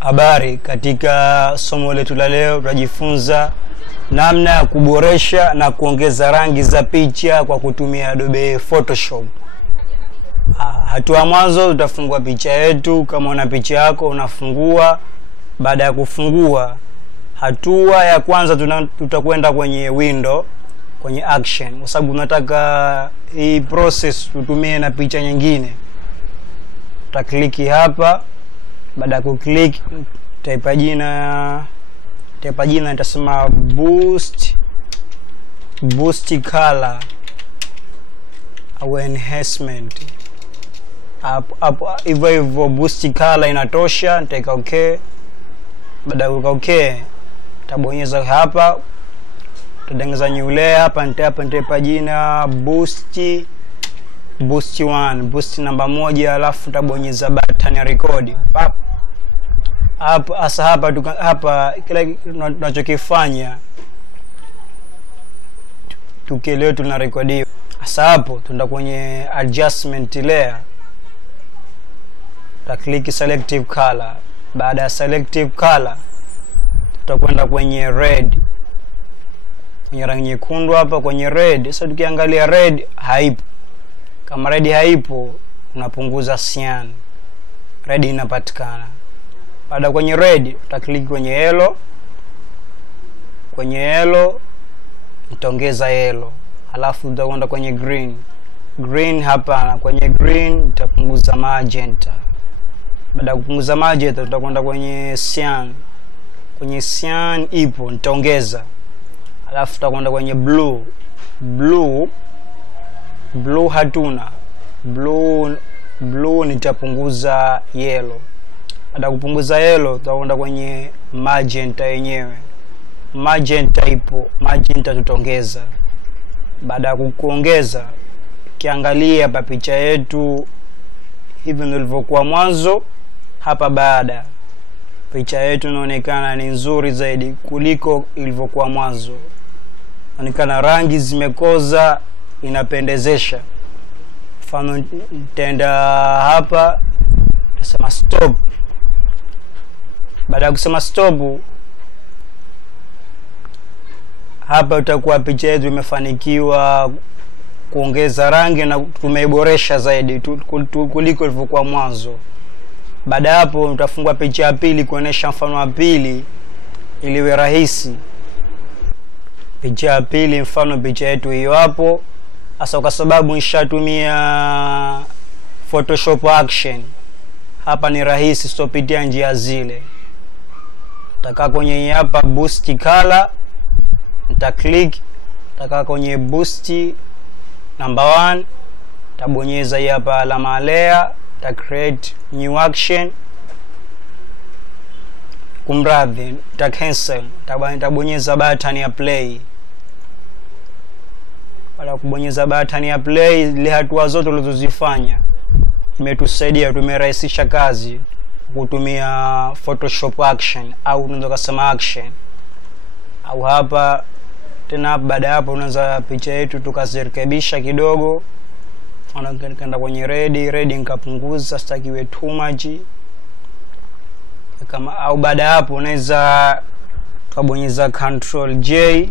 Habari, katika somo letu la leo tutajifunza namna ya kuboresha na kuongeza rangi za picha kwa kutumia Adobe Photoshop. Hatua mwanzo tutafungua picha yetu. Kama una picha yako unafungua. Baada ya kufungua, hatua ya kwanza tutakwenda kwenye window, kwenye action, kwa sababu tunataka hii process tutumie na picha nyingine. Utakliki hapa. Baada ya kuklik, taipa jina nitasema boost color au enhancement. Hapo hivyo boost color inatosha, nitaweka okay. Baada ya kuweka okay, tabonyeza hapa, tutadengeza new layer hapa, nitaipa jina boost 1, boost namba 1, alafu tabonyeza button ya record. Hapa kila tunachokifanya tukileo tuna record. Sasa hapo tunda kwenye adjustment layer, click selective color. Baada ya selective color tutakwenda kwenye red, kwenye rangi nyekundu hapa kwenye red. Sasa tukiangalia red haipo. Kama red haipo, unapunguza cyan, red inapatikana. Baada kwenye red utaklik kwenye yellow, nitaongeza yellow. Alafu tutakwenda kwenye green hapa, kwenye green nitapunguza magenta. Baada kupunguza magenta tutakwenda kwenye cyan, ipo nitaongeza. Alafu tutakwenda kwenye blue hatuna blue nitapunguza yellow. Baada kupunguza yellow tutakwenda kwenye magenta yenyewe, magenta ipo, magenta tutaongeza. Baada ya kuongeza, kiangalia hapa picha yetu hivi ndivyo ilivyokuwa mwanzo. Hapa baada picha yetu inaonekana ni nzuri zaidi kuliko ilivyokuwa mwanzo. Inaonekana rangi zimekoza, inapendezesha. Mfano nitaenda hapa, nasema stop. Baada ya kusema stop, hapa utakuwa picha yetu imefanikiwa kuongeza rangi na tumeiboresha zaidi kuliko ilivyokuwa mwanzo. Baada hapo utafungua picha ya pili kuonesha mfano wa pili ili iwe rahisi. Picha ya pili, mfano picha yetu hiyo hapo. Sasa kwa sababu nishatumia Photoshop action, hapa ni rahisi, sitopitia njia zile. Nitakaa kwenye hapa boost color, nitaklik, nitakaa kwenye boost number 1, tabonyeza hapa alama layer, ta create new action. Kumradhi, ta cancel, tabonyeza button ya play. Baada kubonyeza button ya play, ile hatua zote ulizozifanya imetusaidia, tumerahisisha kazi kutumia Photoshop action, au unaweza kusema action. Au hapa tena, baada hapo unaanza picha yetu tukazirekebisha kidogo. Unaenda kwenye red nikapunguza, sitaki iwe too much. Kama au baada hapo unaweza kubonyeza Ctrl J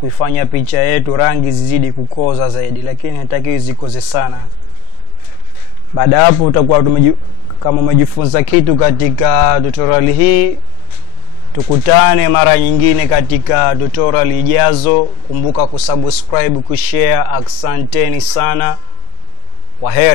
kuifanya picha yetu rangi zizidi kukoza zaidi, lakini hataki zikoze sana. Baada hapo utakuwa kama umejifunza kitu katika tutorial hii. Tukutane mara nyingine katika tutorial ijazo. Kumbuka kusubscribe, kushare. Asanteni sana. Kwaheri.